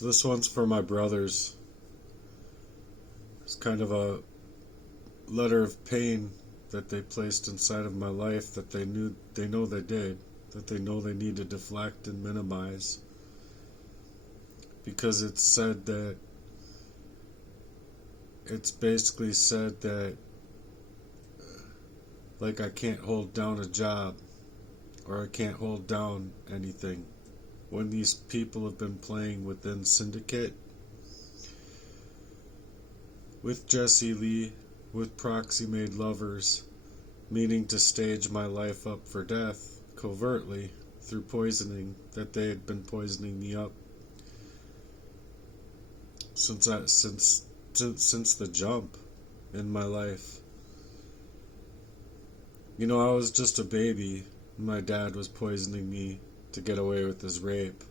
So this one's for my brothers. It's kind of a letter of pain that they placed inside of my life that they know they did, that they know they need to deflect and minimize. Because it's basically said that like I can't hold down a job or I can't hold down anything. When these people have been playing within Syndicate, with Jesse Lee, with Proxy made lovers, meaning to stage my life up for death covertly through poisoning, that they had been poisoning me up since the jump in my life. You know, I was just a baby. My dad was poisoning me to get away with his rape.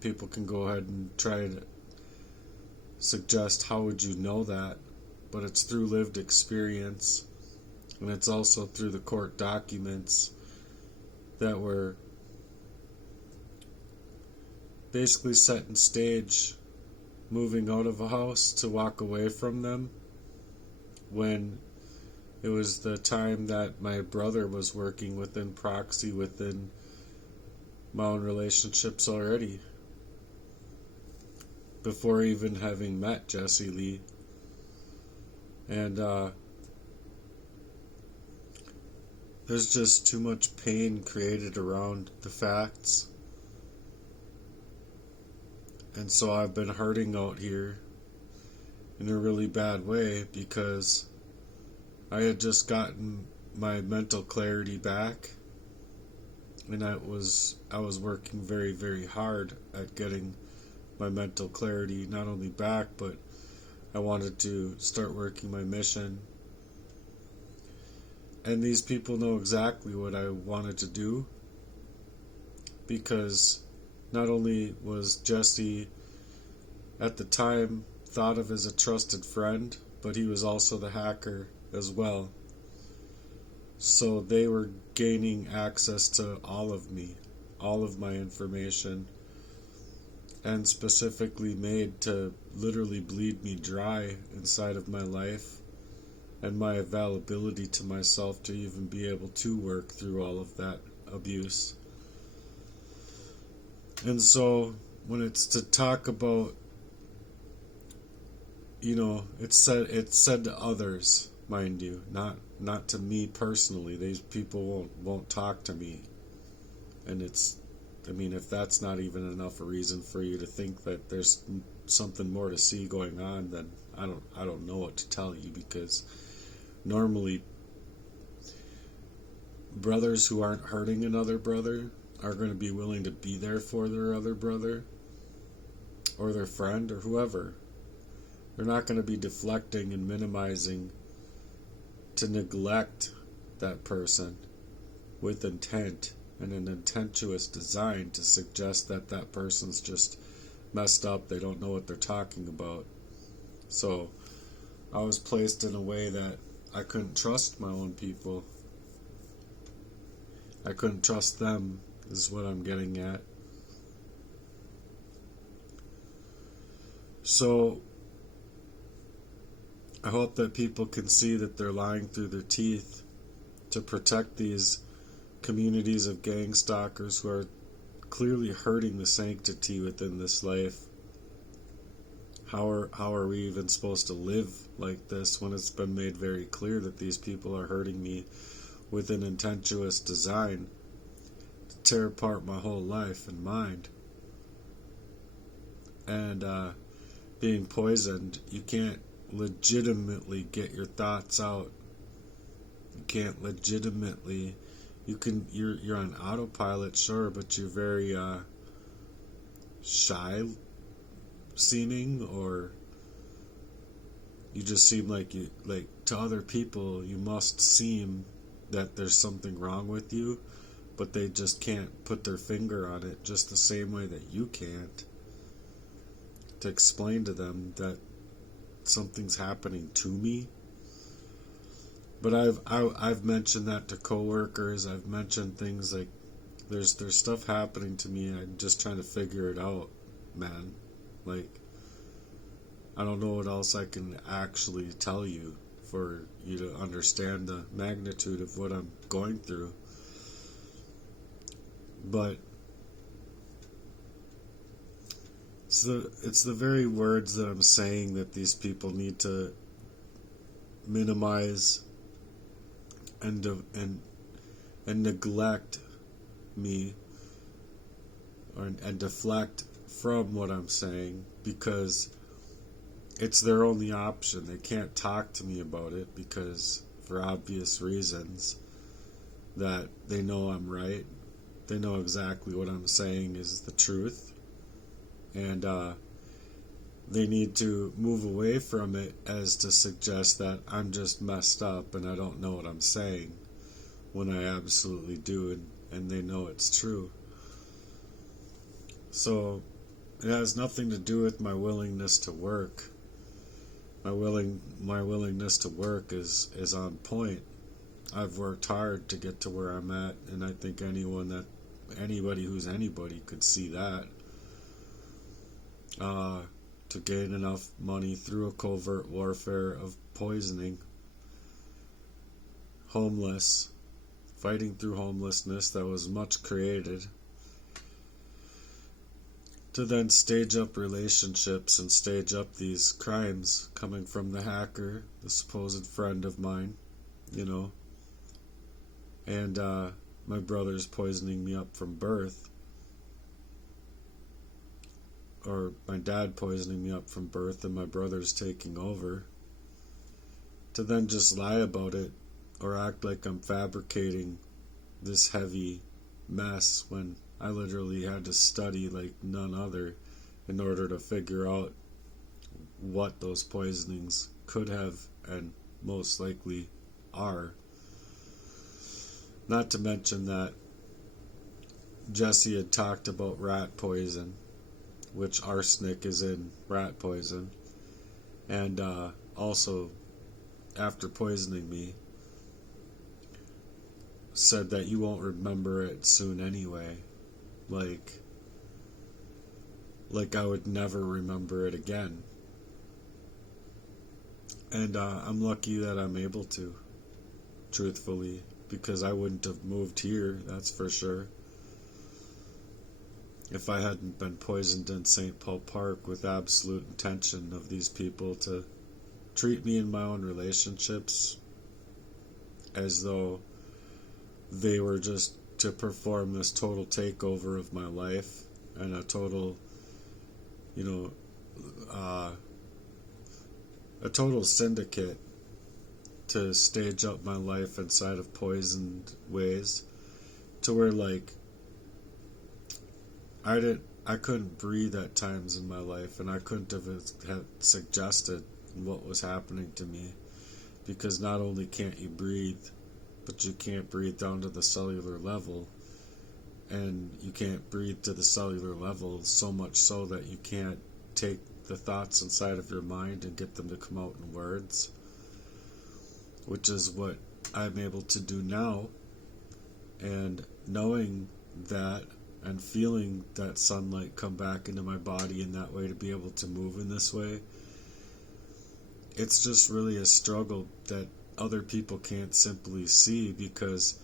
People can go ahead and try to suggest how would you know that, but it's through lived experience, and it's also through the court documents that were basically setting stage, moving out of a house to walk away from them when it was the time that my brother was working within Proxy, within my own relationships already, before even having met Jesse Lee. And there's just too much pain created around the facts. And so I've been hurting out here in a really bad way because I had just gotten my mental clarity back, and I was working very, very hard at getting my mental clarity not only back, but I wanted to start working my mission. And these people know exactly what I wanted to do, because not only was Jesse at the time thought of as a trusted friend, but he was also the hacker as well. So they were gaining access to all of me, all of my information, and specifically made to literally bleed me dry inside of my life and my availability to myself to even be able to work through all of that abuse. And so when it's to talk about, you know, it's said to others, mind you, not to me personally. These people won't talk to me. And if that's not even enough a reason for you to think that there's something more to see going on, then I don't know what to tell you, because normally brothers who aren't hurting another brother are going to be willing to be there for their other brother or their friend or whoever. They're not going to be deflecting and minimizing to neglect that person with intent and an intentuous design to suggest that that person's just messed up, they don't know what they're talking about. So I was placed in a way that I couldn't trust my own people. I couldn't trust them, is what I'm getting at. So I hope that people can see that they're lying through their teeth to protect these communities of gang stalkers who are clearly hurting the sanctity within this life. How are we even supposed to live like this when it's been made very clear that these people are hurting me with an intentuous design to tear apart my whole life and mind? And being poisoned, you can't legitimately get your thoughts out. You can't legitimately. You're on autopilot, sure, but you're very shy seeming, or you just seem like to other people you must seem that there's something wrong with you, but they just can't put their finger on it, just the same way that you can't, to explain to them that something's happening to me. But I've mentioned that to coworkers. I've mentioned things like there's stuff happening to me. I'm just trying to figure it out, man. Like, I don't know what else I can actually tell you for you to understand the magnitude of what I'm going through. But it's the very words that I'm saying that these people need to minimize and neglect me, and deflect from what I'm saying, because it's their only option. They can't talk to me about it because, for obvious reasons, that they know I'm right. They know exactly what I'm saying is the truth. And they need to move away from it as to suggest that I'm just messed up and I don't know what I'm saying, when I absolutely do, and they know it's true. So it has nothing to do with my willingness to work. My willingness to work is on point. I've worked hard to get to where I'm at, and I think anybody who's anybody could see that. To gain enough money through a covert warfare of poisoning, fighting through homelessness that was much created, to then stage up relationships and stage up these crimes coming from the hacker, the supposed friend of mine, and my brother's poisoning me up from birth, or my dad poisoning me up from birth and my brother's taking over, to then just lie about it or act like I'm fabricating this heavy mess when I literally had to study like none other in order to figure out what those poisonings could have and most likely are. Not to mention that Jesse had talked about rat poison, which arsenic is in rat poison, and also, after poisoning me, said that you won't remember it soon anyway. Like I would never remember it again. And I'm lucky that I'm able to, truthfully, because I wouldn't have moved here, that's for sure, if I hadn't been poisoned in St. Paul Park with absolute intention of these people to treat me in my own relationships as though they were just to perform this total takeover of my life and a total, a total syndicate to stage up my life inside of poisoned ways, to where like I couldn't breathe at times in my life, and I couldn't have suggested what was happening to me, because not only can't you breathe, but you can't breathe down to the cellular level, and you can't breathe to the cellular level so much so that you can't take the thoughts inside of your mind and get them to come out in words, which is what I'm able to do now. And knowing that and feeling that sunlight come back into my body in that way, to be able to move in this way, it's just really a struggle that other people can't simply see, because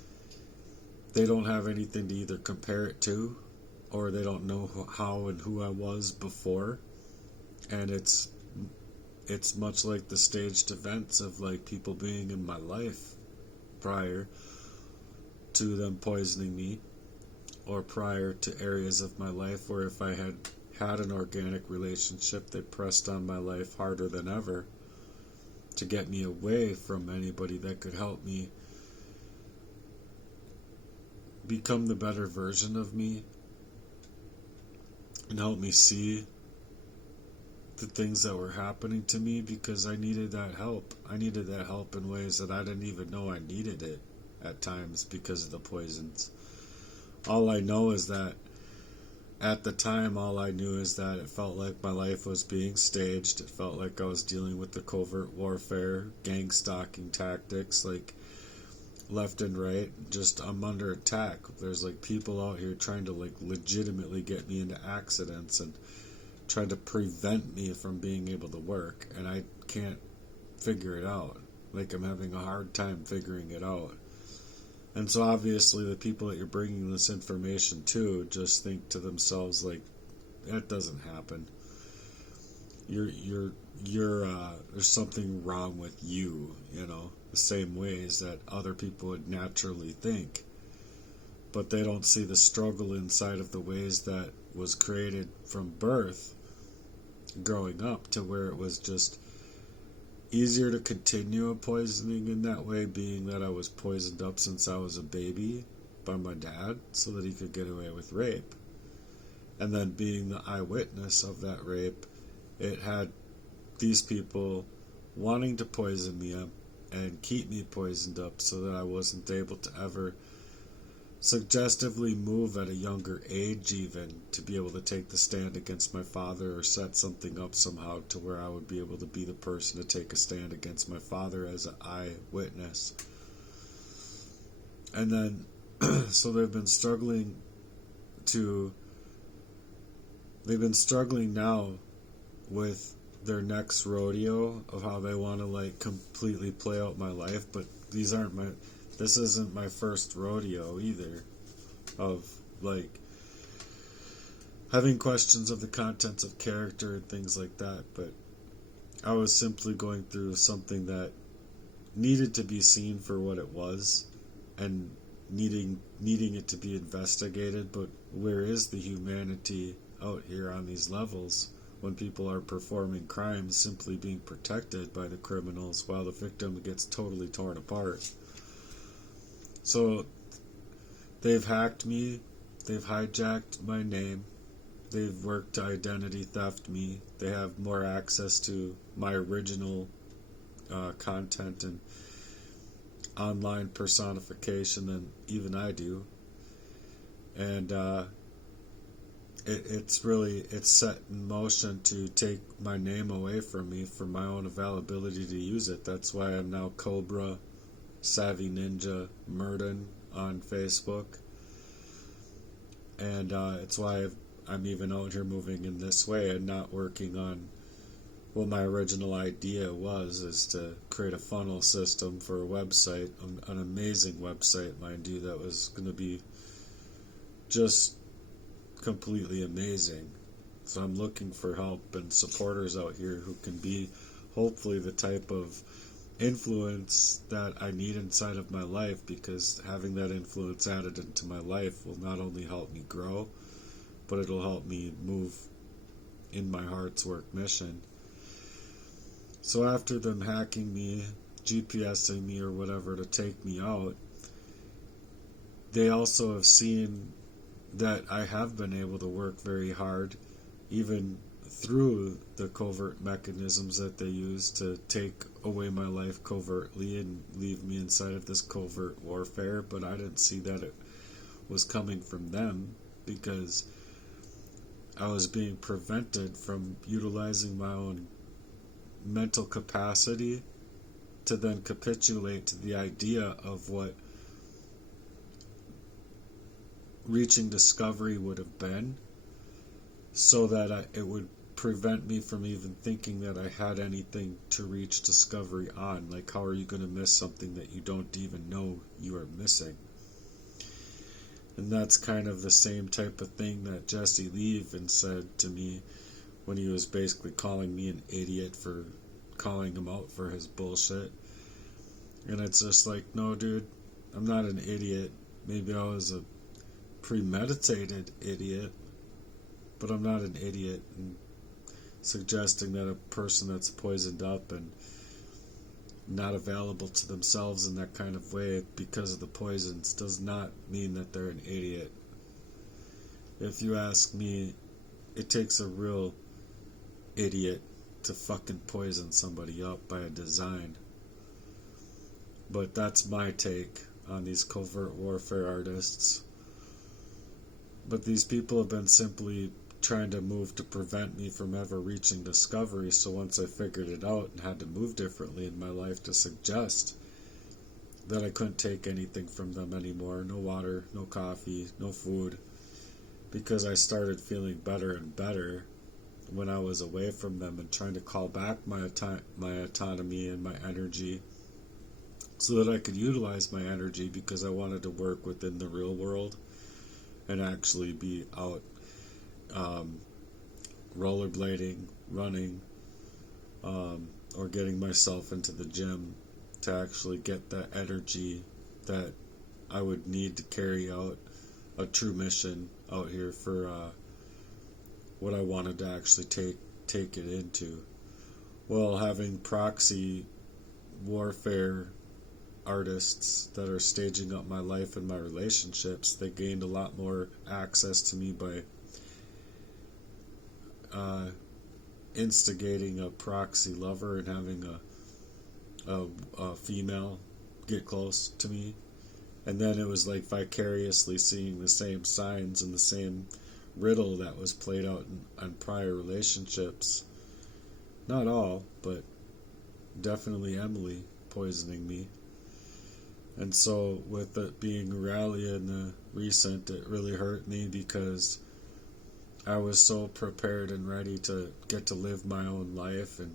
they don't have anything to either compare it to, or they don't know how and who I was before. And it's much like the staged events of like people being in my life prior to them poisoning me, or prior to areas of my life where if I had an organic relationship, they pressed on my life harder than ever to get me away from anybody that could help me become the better version of me and help me see the things that were happening to me, because I needed that help. I needed that help in ways that I didn't even know I needed it at times because of the poisons. All I know is that at the time, all I knew is that it felt like my life was being staged. It felt like I was dealing with the covert warfare, gang stalking tactics, like left and right. Just, I'm under attack. There's like people out here trying to like legitimately get me into accidents and trying to prevent me from being able to work, and I can't figure it out. Like, I'm having a hard time figuring it out. And so obviously the people that you're bringing this information to just think to themselves, like, that doesn't happen. There's something wrong with you, the same ways that other people would naturally think. But they don't see the struggle inside of the ways that was created from birth, growing up, to where it was just easier to continue a poisoning in that way, being that I was poisoned up since I was a baby by my dad so that he could get away with rape. And then being the eyewitness of that rape, it had these people wanting to poison me up and keep me poisoned up so that I wasn't able to ever suggestively move at a younger age, even to be able to take the stand against my father or set something up somehow to where I would be able to be the person to take a stand against my father as an eyewitness. And then so they've been struggling now with their next rodeo of how they want to like completely play out my life, but this isn't my first rodeo either, of like having questions of the contents of character and things like that. But I was simply going through something that needed to be seen for what it was, and needing it to be investigated. But where is the humanity out here on these levels when people are performing crimes simply being protected by the criminals while the victim gets totally torn apart? So they've hacked me, they've hijacked my name, they've worked to identity theft me, they have more access to my original content and online personification than even I do. And it's set in motion to take my name away from me for my own availability to use it. That's why I'm now Cobra Savvy Ninja Murden on Facebook, and it's why I'm even out here moving in this way and not working on what my original idea was, is to create a funnel system for a website, an amazing website, mind you, that was going to be just completely amazing. So I'm looking for help and supporters out here who can be hopefully the type of influence that I need inside of my life, because having that influence added into my life will not only help me grow, but it'll help me move in my heart's work mission. So after them hacking me, GPSing me or whatever to take me out, they also have seen that I have been able to work very hard, even through the covert mechanisms that they use to take away my life covertly and leave me inside of this covert warfare. But I didn't see that it was coming from them, because I was being prevented from utilizing my own mental capacity to then capitulate to the idea of what reaching discovery would have been, so that it would prevent me from even thinking that I had anything to reach discovery on. Like, how are you going to miss something that you don't even know you are missing? And that's kind of the same type of thing that Jesse Lee even said to me when he was basically calling me an idiot for calling him out for his bullshit. And it's just like, no, dude, I'm not an idiot. Maybe I was a premeditated idiot, but I'm not an idiot. And suggesting that a person that's poisoned up and not available to themselves in that kind of way because of the poisons does not mean that they're an idiot. If you ask me, it takes a real idiot to fucking poison somebody up by a design. But that's my take on these covert warfare artists. But these people have been simply trying to move to prevent me from ever reaching discovery. So once I figured it out and had to move differently in my life to suggest that I couldn't take anything from them anymore, no water, no coffee, no food, because I started feeling better and better, when I was away from them, and trying to call back my autonomy and my energy so that I could utilize my energy, because I wanted to work within the real world and actually be out rollerblading, running, or getting myself into the gym to actually get that energy that I would need to carry out a true mission out here for what I wanted to actually take it into. Well, having proxy warfare artists that are staging up my life and my relationships, they gained a lot more access to me by instigating a proxy lover and having a female get close to me. And then it was like vicariously seeing the same signs and the same riddle that was played out in prior relationships. Not all, but definitely Emily poisoning me. And so with it being Aurelia in the recent, it really hurt me, because I was so prepared and ready to get to live my own life and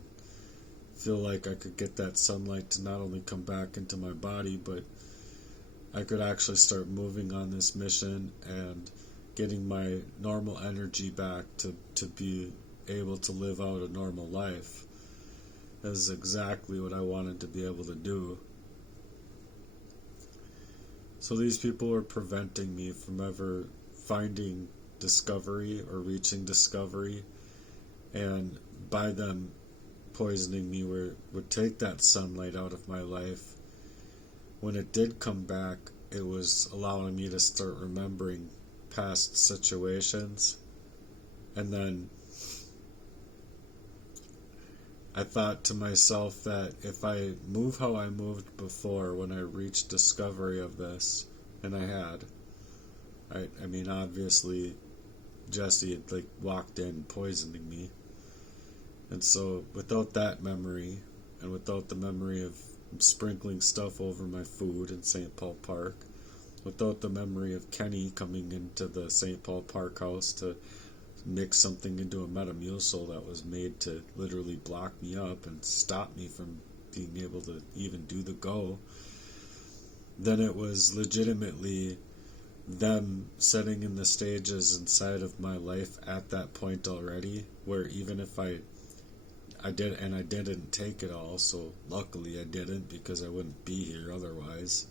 feel like I could get that sunlight to not only come back into my body, but I could actually start moving on this mission and getting my normal energy back to be able to live out a normal life. That is exactly what I wanted to be able to do. So these people were preventing me from ever finding discovery or reaching discovery, and by them poisoning me would take that sunlight out of my life. When it did come back, it was allowing me to start remembering past situations. And then I thought to myself that if I move how I moved before when I reached discovery of this, and I had, I mean, obviously Jesse had like walked in poisoning me. And so without that memory, and without the memory of sprinkling stuff over my food in St. Paul Park, without the memory of Kenny coming into the St. Paul Park house to mix something into a Metamucil that was made to literally block me up and stop me from being able to even do the go, then it was legitimately them setting in the stages inside of my life at that point already, where even if I didn't take it all, so luckily I didn't, because I wouldn't be here otherwise,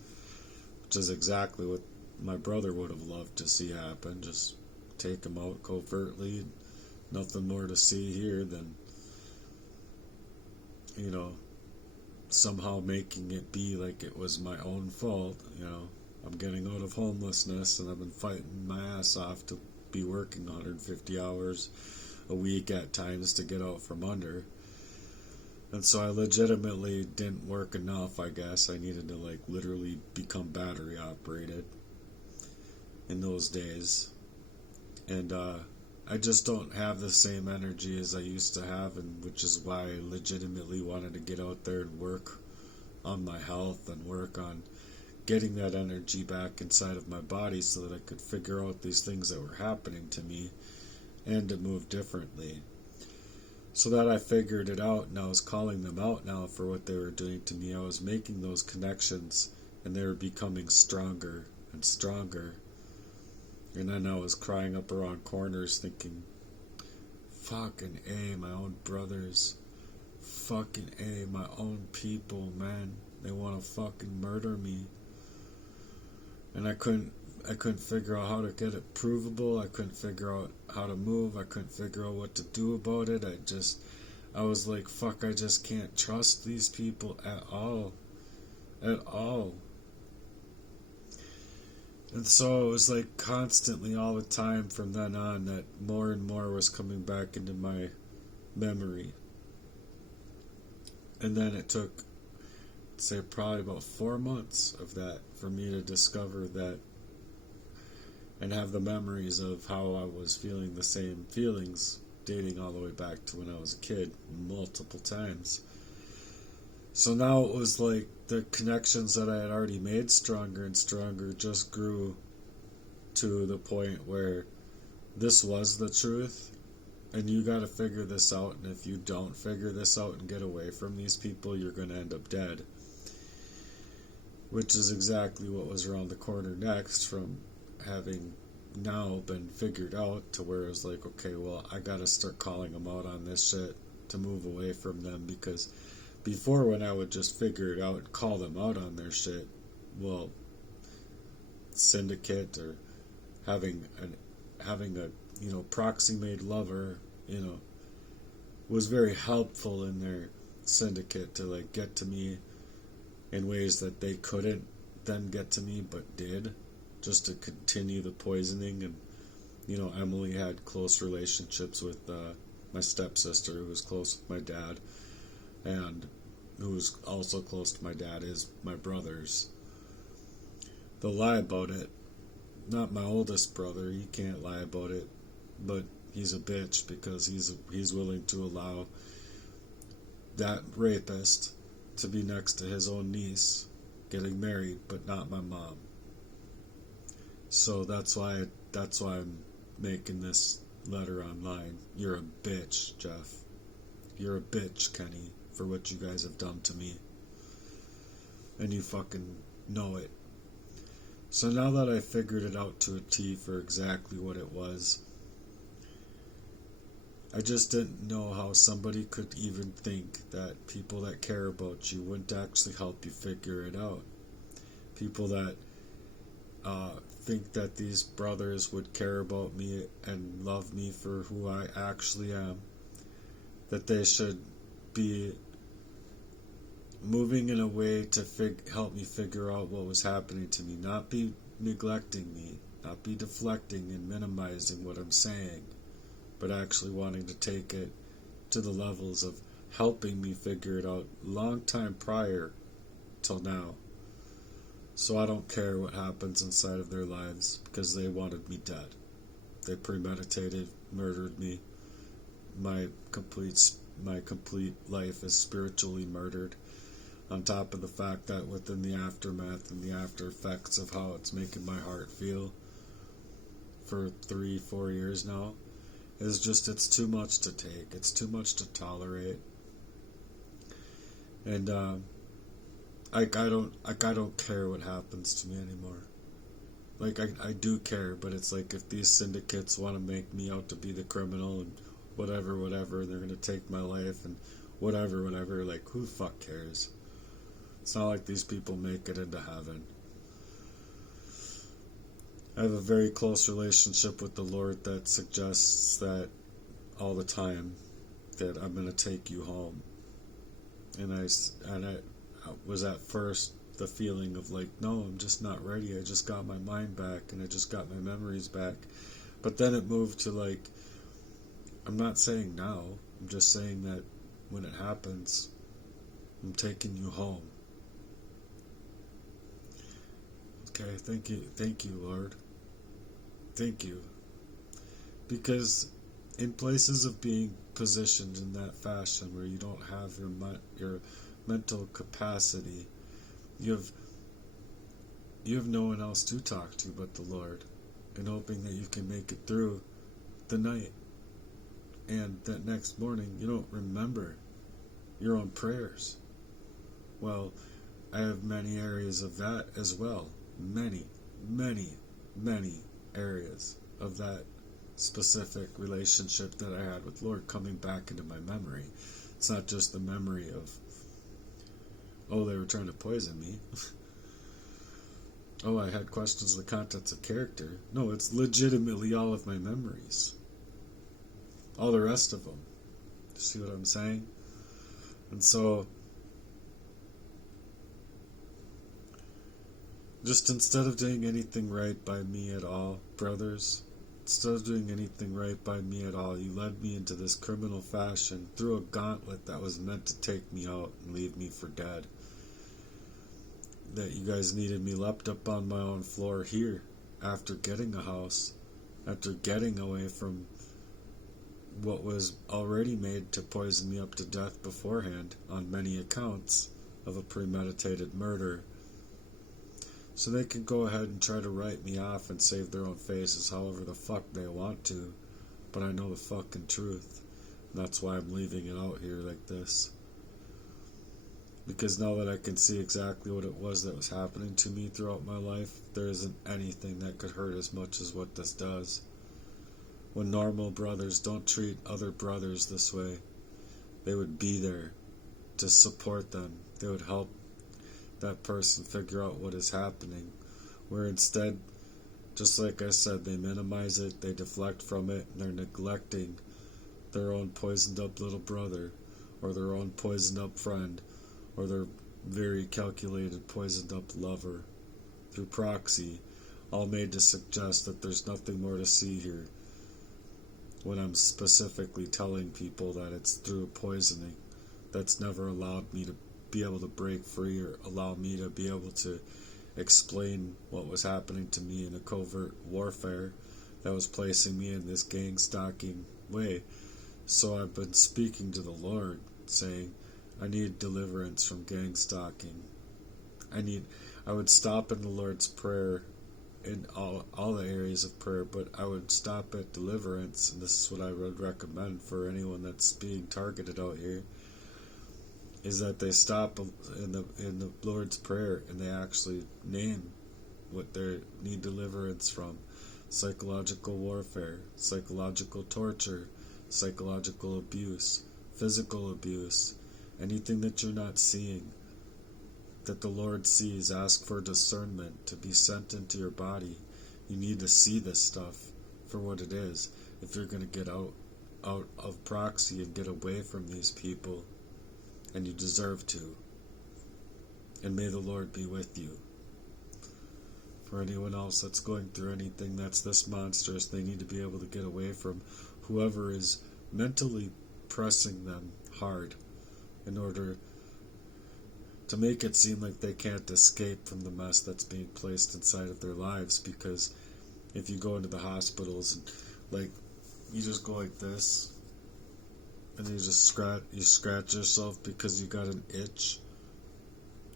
which is exactly what my brother would have loved to see happen. Just take him out covertly, nothing more to see here than, somehow making it be like it was my own fault. I'm getting out of homelessness, and I've been fighting my ass off to be working 150 hours a week at times to get out from under. And so I legitimately didn't work enough, I guess. I needed to literally become battery operated in those days. And I just don't have the same energy as I used to have, and which is why I legitimately wanted to get out there and work on my health and work on getting that energy back inside of my body so that I could figure out these things that were happening to me and to move differently. So that I figured it out, and I was calling them out now for what they were doing to me. I was making those connections, and they were becoming stronger and stronger. And then I was crying up around corners thinking, fucking A, my own brothers. Fucking A, my own people, man. They want to fucking murder me. And I couldn't figure out how to get it provable. I couldn't figure out how to move. I couldn't figure out what to do about it. I was like, fuck, I just can't trust these people at all. At all. And so it was like constantly all the time from then on that more and more was coming back into my memory. And then it took, say, probably about 4 months of that for me to discover that and have the memories of how I was feeling the same feelings, dating all the way back to when I was a kid, multiple times. So now it was like the connections that I had already made stronger and stronger just grew to the point where this was the truth, And you gotta figure this out, and if you don't figure this out and get away from these people, you're gonna end up dead. Which is exactly what was around the corner next from having now been figured out, to where it's like, okay, well, I gotta start calling them out on this shit to move away from them, because before, when I would just figure it out and call them out on their shit, well, syndicate or having a proxy made lover, was very helpful in their syndicate to like get to me in ways that they couldn't then get to me but did, just to continue the poisoning. And Emily had close relationships with my stepsister, who was close with my dad, and who was also close to my dad is my brothers. They'll lie about it. Not my oldest brother, he can't lie about it, but he's a bitch because he's willing to allow that rapist to be next to his own niece getting married, but not my mom. So that's why I'm making this letter online. You're a bitch, Jeff. You're a bitch, Kenny, for what you guys have done to me. And you fucking know it. So now that I figured it out to a T for exactly what it was, I just didn't know how somebody could even think that people that care about you wouldn't actually help you figure it out. People that think that these brothers would care about me and love me for who I actually am, that they should be moving in a way to help me figure out what was happening to me, not be neglecting me, not be deflecting and minimizing what I'm saying, but actually wanting to take it to the levels of helping me figure it out long time prior till now. So I don't care what happens inside of their lives, because they wanted me dead. They premeditated, murdered me. My complete life is spiritually murdered, on top of the fact that within the aftermath and the after effects of how it's making my heart feel for 3-4 years now, is just, it's too much to take. It's too much to tolerate. And I don't care what happens to me anymore. Like, I do care, but it's like, if these syndicates want to make me out to be the criminal and whatever, and they're going to take my life and whatever, like, who the fuck cares? It's not like these people make it into heaven. I have a very close relationship with the Lord that suggests that all the time, that I'm going to take you home. And I was at first the feeling of like, no, I'm just not ready. I just got my mind back and I just got my memories back. But then it moved to like, I'm not saying now, I'm just saying that when it happens, I'm taking you home. Okay, thank you, Lord. Thank you. Because in places of being positioned in that fashion where you don't have your mental capacity, you have no one else to talk to but the Lord, and hoping that you can make it through the night, and that next morning you don't remember your own prayers. Well, I have many areas of that as well. Many areas of that specific relationship that I had with Lord coming back into my memory. It's not just the memory of, oh, they were trying to poison me. Oh, I had questions of the contents of character. No, it's legitimately all of my memories. All the rest of them. See what I'm saying? And so, just instead of doing anything right by me at all, brothers, instead of doing anything right by me at all, you led me into this criminal fashion through a gauntlet that was meant to take me out and leave me for dead. That you guys needed me leapt up on my own floor here after getting a house, after getting away from what was already made to poison me up to death beforehand on many accounts of a premeditated murder. So they can go ahead and try to write me off and save their own faces however the fuck they want to. but I know the fucking truth. And that's why I'm leaving it out here like this. Because now that I can see exactly what it was that was happening to me throughout my life, there isn't anything that could hurt as much as what this does. When normal brothers don't treat other brothers this way, they would be there to support them. They would help that person figure out what is happening. Where instead, just like I said, they minimize it, they deflect from it, and they're neglecting their own poisoned up little brother, or their own poisoned up friend, or their very calculated poisoned up lover through Proxy, all made to suggest that there's nothing more to see here, when I'm specifically telling people that it's through poisoning that's never allowed me to be able to break free or allow me to be able to explain what was happening to me in a covert warfare that was placing me in this gang stalking way. So I've been speaking to the Lord, saying, I need deliverance from gang stalking. I would stop in the Lord's Prayer in all the areas of prayer, but I would stop at deliverance, and this is what I would recommend for anyone that's being targeted out here, is that they stop in the Lord's Prayer and they actually name what they need deliverance from. Psychological warfare, psychological torture, psychological abuse, physical abuse, anything that you're not seeing, that the Lord sees. Ask for discernment to be sent into your body. You need to see this stuff for what it is if you're going to get out of Proxy and get away from these people, and you deserve to. And may the Lord be with you. For anyone else that's going through anything that's this monstrous, they need to be able to get away from whoever is mentally pressing them hard in order to make it seem like they can't escape from the mess that's being placed inside of their lives. Because if you go into the hospitals and like you just go like this and you scratch yourself because you got an itch,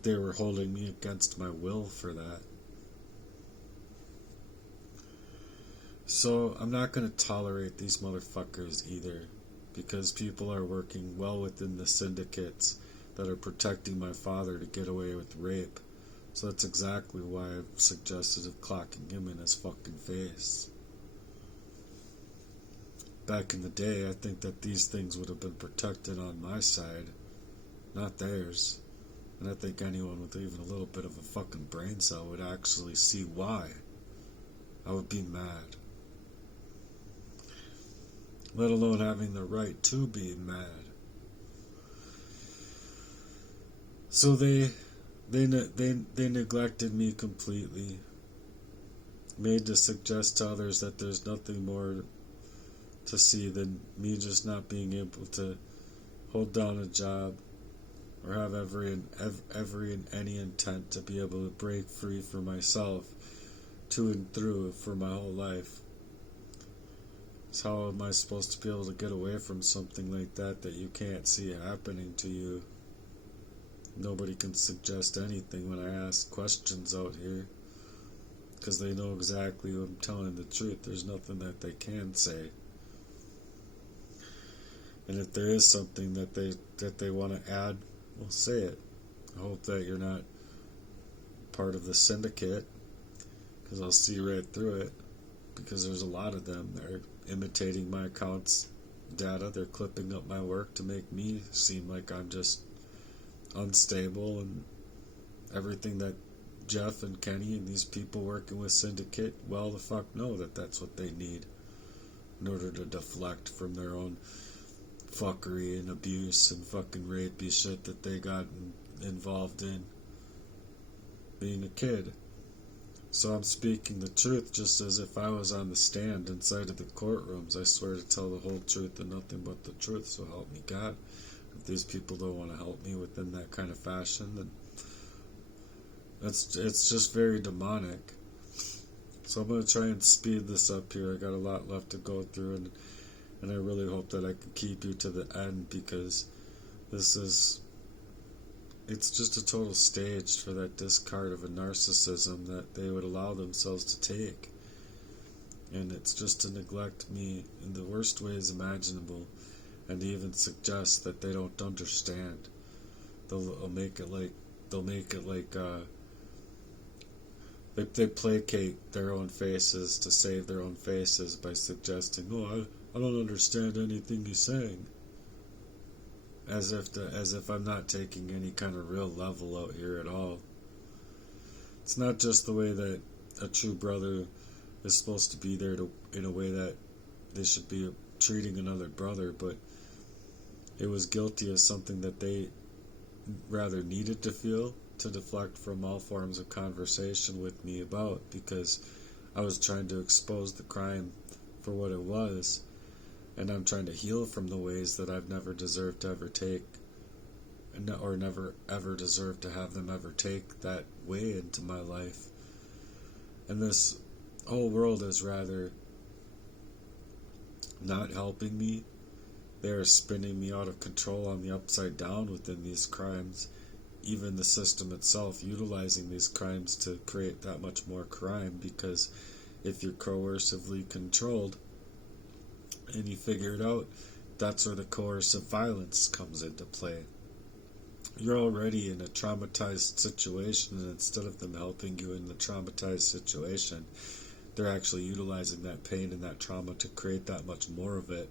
they were holding me against my will for that. So I'm not going to tolerate these motherfuckers either, because people are working well within the syndicates that are protecting my father to get away with rape. So that's exactly why I've suggested of clocking him in his fucking face. Back in the day, I think that these things would have been protected on my side, not theirs. And I think anyone with even a little bit of a fucking brain cell would actually see why. I would be mad. Let alone having the right to be mad. So they neglected me completely, made to suggest to others that there's nothing more to see than me just not being able to hold down a job or have every and any intent to be able to break free for myself to and through for my whole life. So how am I supposed to be able to get away from something like that you can't see happening to you? Nobody can suggest anything when I ask questions out here, because they know exactly I'm telling the truth. There's nothing that they can say. And if there is something that they want to add, well, say it. I hope that you're not part of the syndicate, because I'll see right through it, because there's a lot of them. They're imitating my account's data. They're clipping up my work to make me seem like I'm just unstable, and everything that Jeff and Kenny and these people working with Syndicate, well, the fuck know that that's what they need in order to deflect from their own fuckery and abuse and fucking rapey shit that they got involved in being a kid. So I'm speaking the truth just as if I was on the stand inside of the courtrooms. I swear to tell the whole truth and nothing but the truth, so help me God. If these people don't want to help me within that kind of fashion, then it's just very demonic. So I'm going to try and speed this up here. I got a lot left to go through, and I really hope that I can keep you to the end, because it's just a total stage for that discard of a narcissism that they would allow themselves to take. And it's just to neglect me in the worst ways imaginable, and even suggest that they don't understand. They'll make it like they placate their own faces to save their own faces by suggesting, "Oh, I don't understand anything you're saying," as if I'm not taking any kind of real level out here at all. It's not just the way that a true brother is supposed to be there in a way that they should be treating another brother, but it was guilty of something that they rather needed to feel to deflect from all forms of conversation with me about, because I was trying to expose the crime for what it was, and I'm trying to heal from the ways that I've never deserved to ever take, or never ever deserved to have them ever take that way into my life. And this whole world is rather not helping me. They are spinning me out of control on the upside down within these crimes. Even the system itself utilizing these crimes to create that much more crime, because if you're coercively controlled and you figure it out, that's where the coercive violence comes into play. You're already in a traumatized situation, and instead of them helping you in the traumatized situation, they're actually utilizing that pain and that trauma to create that much more of it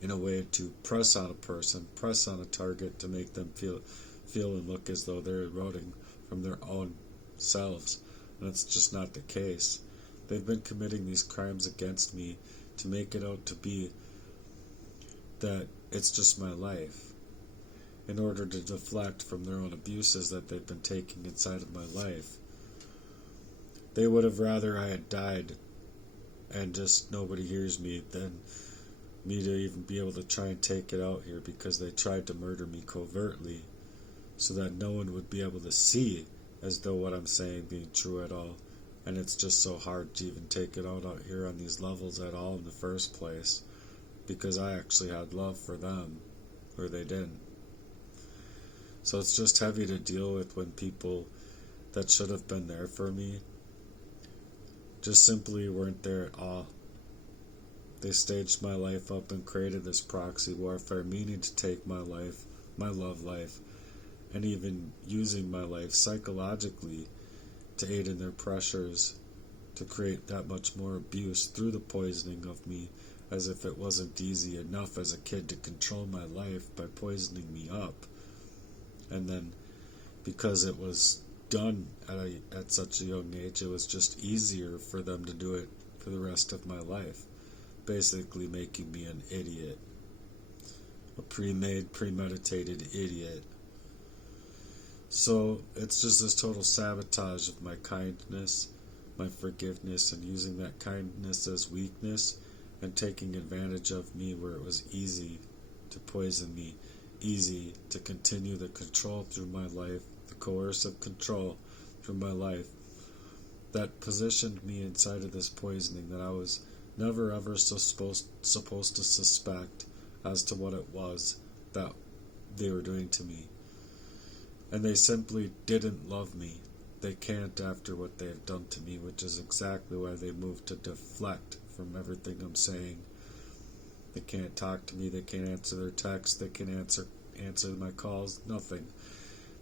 in a way to press on a person, press on a target, to make them feel and look as though they're eroding from their own selves. And it's just not the case. They've been committing these crimes against me to make it out to be that it's just my life, in order to deflect from their own abuses that they've been taking inside of my life. They would have rather I had died and just nobody hears me than me to even be able to try and take it out here, because they tried to murder me covertly so that no one would be able to see as though what I'm saying being true at all. And it's just so hard to even take it out here on these levels at all in the first place, because I actually had love for them where they didn't. So it's just heavy to deal with when people that should have been there for me just simply weren't there at all. They staged my life up and created this proxy warfare, meaning to take my life, my love life, and even using my life psychologically to aid in their pressures to create that much more abuse through the poisoning of me, as if it wasn't easy enough as a kid to control my life by poisoning me up. And then, because it was done at such a young age, it was just easier for them to do it for the rest of my life, basically making me an idiot, a pre-made, premeditated idiot. So it's just this total sabotage of my kindness, my forgiveness, and using that kindness as weakness, and taking advantage of me where it was easy to poison me, easy to continue the control through my life, the coercive control through my life, that positioned me inside of this poisoning that I was never ever supposed to suspect as to what it was that they were doing to me. And they simply didn't love me. They can't after what they have done to me, which is exactly why they moved to deflect from everything I'm saying. They can't talk to me, they can't answer their texts, they can't answer my calls, nothing.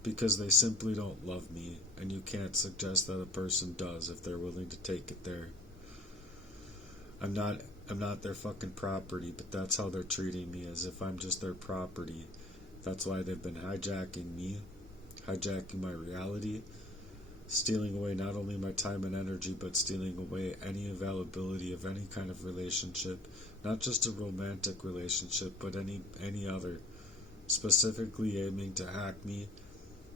Because they simply don't love me, and you can't suggest that a person does if they're willing to take it there. I'm not their fucking property, but that's how they're treating me, as if I'm just their property. That's why they've been hijacking me, hijacking my reality, stealing away not only my time and energy, but stealing away any availability of any kind of relationship, not just a romantic relationship, but any other, specifically aiming to hack me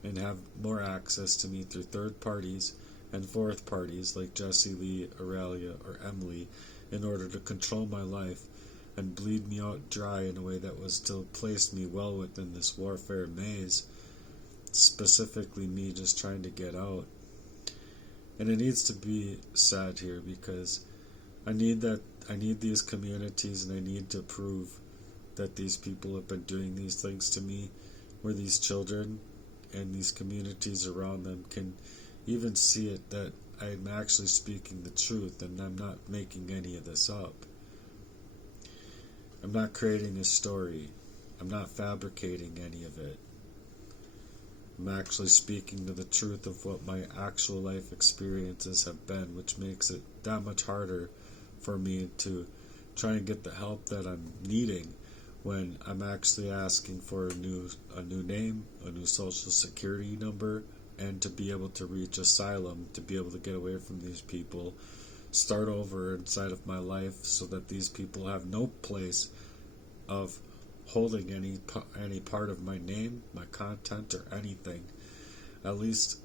and have more access to me through third parties and fourth parties like Jesse Lee, Aurelia, or Emily, in order to control my life and bleed me out dry in a way that was still placed me well within this warfare maze, specifically me just trying to get out. And it needs to be said here, because I need these communities, and I need to prove that these people have been doing these things to me, where these children and these communities around them can even see it, that I'm actually speaking the truth, and I'm not making any of this up. I'm not creating a story. I'm not fabricating any of it. I'm actually speaking to the truth of what my actual life experiences have been, which makes it that much harder for me to try and get the help that I'm needing when I'm actually asking for a new name, a new social security number, and to be able to reach asylum, to be able to get away from these people, start over inside of my life so that these people have no place of holding any part of my name, my content, or anything. At least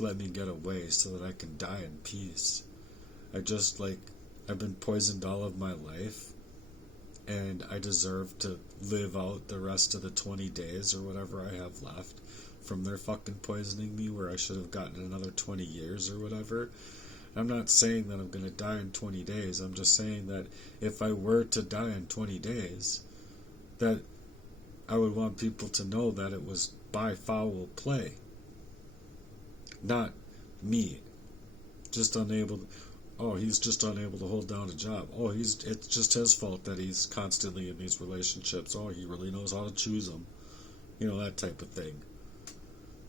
let me get away so that I can die in peace. I've been poisoned all of my life, and I deserve to live out the rest of the 20 days or whatever I have left from their fucking poisoning me, where I should have gotten another 20 years or whatever. I'm not saying that I'm going to die in 20 days. I'm just saying that if I were to die in 20 days, that I would want people to know that it was by foul play. Not me. Just unable. Oh, he's just unable to hold down a job. Oh, it's just his fault that he's constantly in these relationships. Oh, he really knows how to choose them. You know, that type of thing.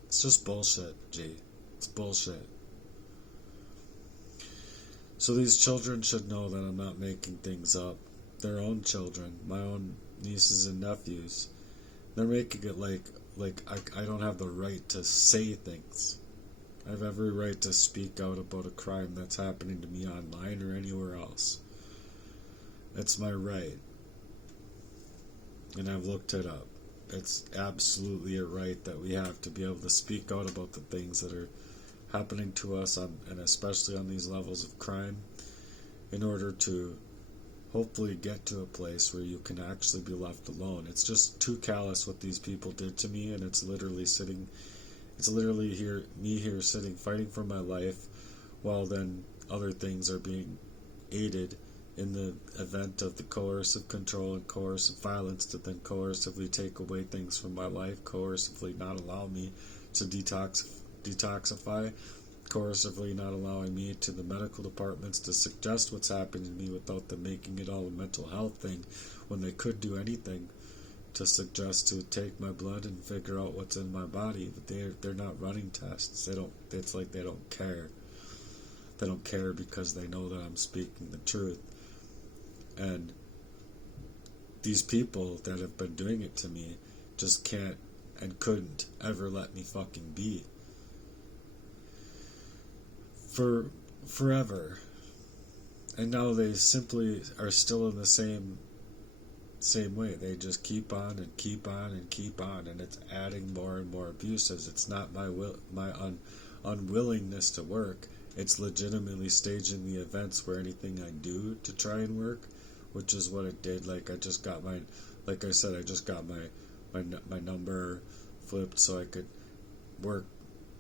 It's just bullshit, G. It's bullshit. So these children should know that I'm not making things up. Their own children, my own nieces and nephews, they're making it like I don't have the right to say things. I have every right to speak out about a crime that's happening to me online or anywhere else. It's my right. And I've looked it up. It's absolutely a right that we have to be able to speak out about the things that are happening to us, and especially on these levels of crime, in order to hopefully get to a place where you can actually be left alone. It's just too callous what these people did to me, and it's literally me here sitting fighting for my life, while then other things are being aided in the event of the coercive control and coercive violence to then coercively take away things from my life, coercively not allow me to detoxify, coercively not allowing me to the medical departments to suggest what's happening to me without them making it all a mental health thing, when they could do anything to suggest to take my blood and figure out what's in my body. But they're not running tests. It's like they don't care. They don't care because they know that I'm speaking the truth. And these people that have been doing it to me just can't and couldn't ever let me fucking be. For forever. And now they simply are still in the same way. They just keep on and keep on and keep on, and it's adding more and more abuses. It's not my unwillingness to work. It's legitimately staging the events where anything I do to try and work, which is what it did. Like I just got my number flipped so I could work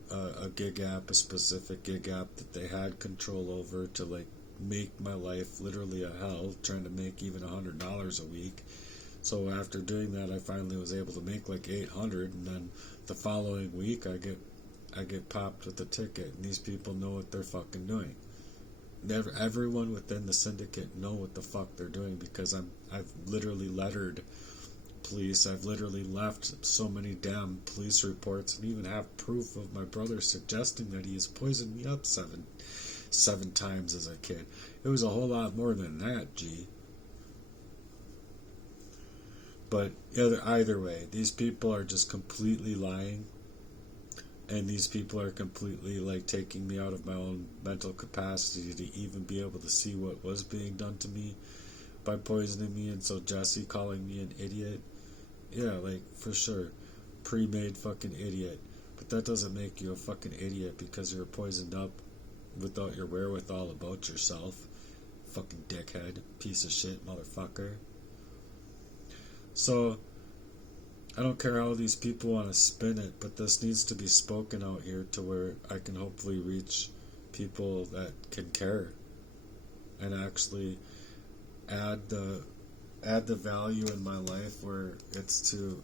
a gig app, a specific gig app that they had control over, to like make my life literally a hell, trying to make even $100 a week. So after doing that, I finally was able to make like 800, and then the following week I get popped with a ticket, and these people know what they're fucking doing. Everyone within the syndicate know what the fuck they're doing, because I've literally lettered police. I've literally left so many damn police reports, and even have proof of my brother suggesting that he has poisoned me up seven times as a kid. It was a whole lot more than that, G. But either way, these people are just completely lying, and these people are completely like taking me out of my own mental capacity to even be able to see what was being done to me by poisoning me. And so Jesse calling me an idiot, yeah, like for sure, pre-made fucking idiot. But that doesn't make you a fucking idiot because you're poisoned up without your wherewithal about yourself. Fucking dickhead, piece of shit, motherfucker. So I don't care how these people want to spin it, but this needs to be spoken out here to where I can hopefully reach people that can care and actually add the value in my life, where it's to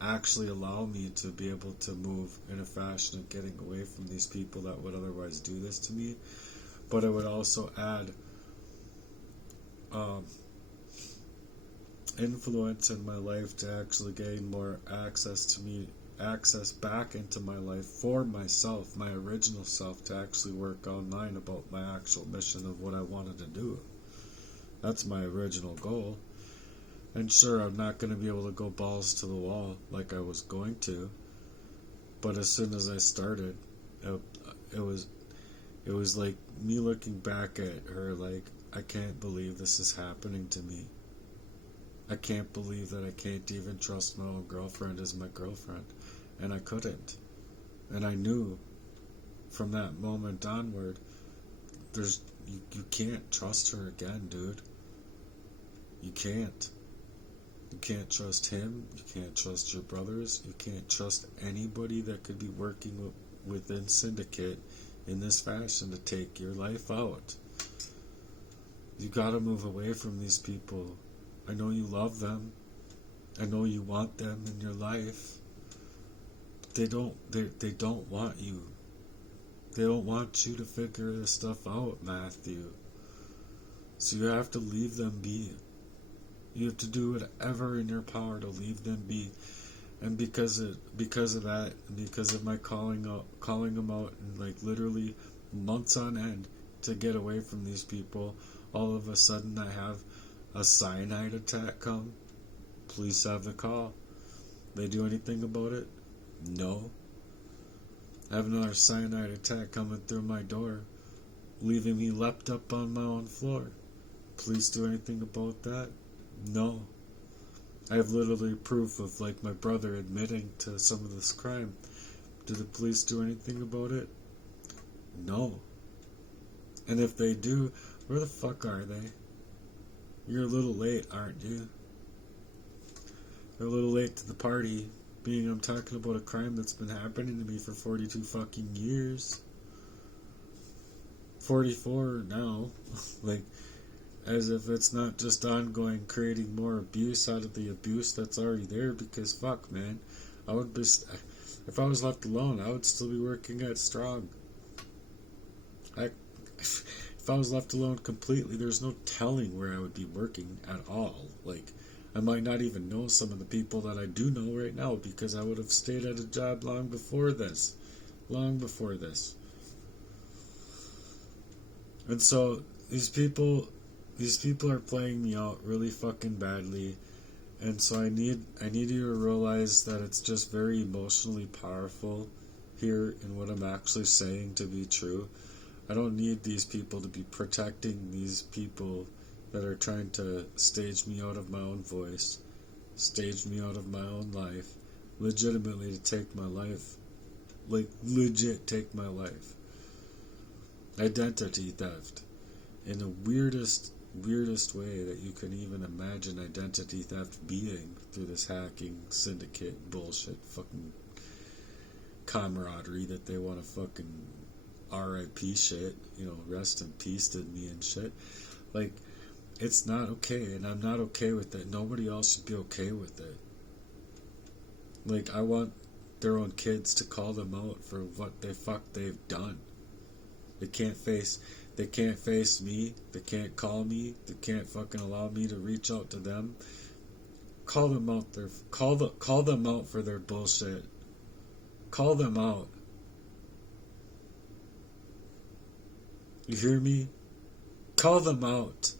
actually allow me to be able to move in a fashion of getting away from these people that would otherwise do this to me. But it would also add influence in my life to actually gain more access back into my life for myself, my original self, to actually work online about my actual mission of what I wanted to do. That's my original goal. And sure, I'm not going to be able to go balls to the wall like I was going to, but as soon as I started, it was like me looking back at her like, I can't believe this is happening to me. I can't believe that I can't even trust my own girlfriend as my girlfriend. And I couldn't. And I knew from that moment onward, you can't trust her again, dude. You can't. You can't trust him. You can't trust your brothers. You can't trust anybody that could be working within Syndicate in this fashion to take your life out. You gotta move away from these people. I know you love them. I know you want them in your life. But they don't want you. They don't want you to figure this stuff out, Matthew. So you have to leave them be. You have to do whatever in your power to leave them be. And because of that, and because of my calling them out, and like literally months on end to get away from these people, all of a sudden I have a cyanide attack come. Police have the call. They do anything about it? No. I have another cyanide attack coming through my door, leaving me leapt up on my own floor. Police do anything about that? No. I have literally proof of like my brother admitting to some of this crime. Do the police do anything about it? No. And if they do, where the fuck are they? You're a little late, aren't you? You're a little late to the party, being I'm talking about a crime that's been happening to me for 42 fucking years. 44 now. Like, as if it's not just ongoing, creating more abuse out of the abuse that's already there, because fuck, man. I would be, if I was left alone, I would still be working at Strong. If I was left alone completely, there's no telling where I would be working at all. Like, I might not even know some of the people that I do know right now, because I would have stayed at a job long before this. Long before this. And so, these people are playing me out really fucking badly, and so I need you to realize that it's just very emotionally powerful here in what I'm actually saying to be true. I don't need these people to be protecting these people that are trying to stage me out of my own voice, stage me out of my own life, legitimately to take my life. Like, legit take my life. Identity theft. In the weirdest way that you can even imagine identity theft being, through this hacking syndicate bullshit fucking camaraderie that they want to fucking RIP shit, rest in peace to me and shit. Like, it's not okay, and I'm not okay with it. Nobody else should be okay with it. Like, I want their own kids to call them out for what they've done. They can't face me, they can't call me, they can't fucking allow me to reach out to them. Call them out call them out for their bullshit. Call them out. You hear me? Call them out.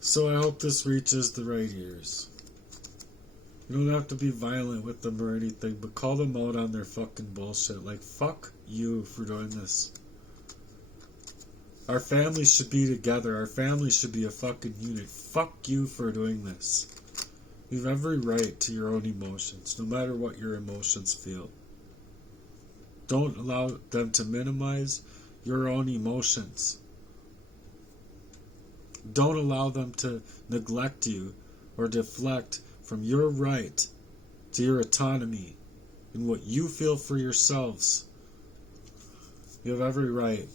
So I hope this reaches the right ears. You don't have to be violent with them or anything, but call them out on their fucking bullshit. Like, fuck you for doing this. Our families should be together. Our families should be a fucking unit. Fuck you for doing this. You have every right to your own emotions, no matter what your emotions feel. Don't allow them to minimize your own emotions. Don't allow them to neglect you or deflect from your right to your autonomy and what you feel for yourselves. You have every right.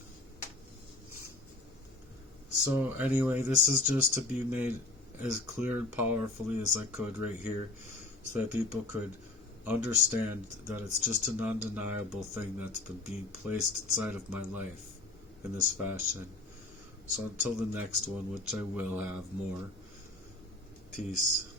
So anyway, this is just to be made as clear and powerfully as I could right here so that people could understand that it's just an undeniable thing that's been being placed inside of my life in this fashion. So until the next one, which I will have more, peace.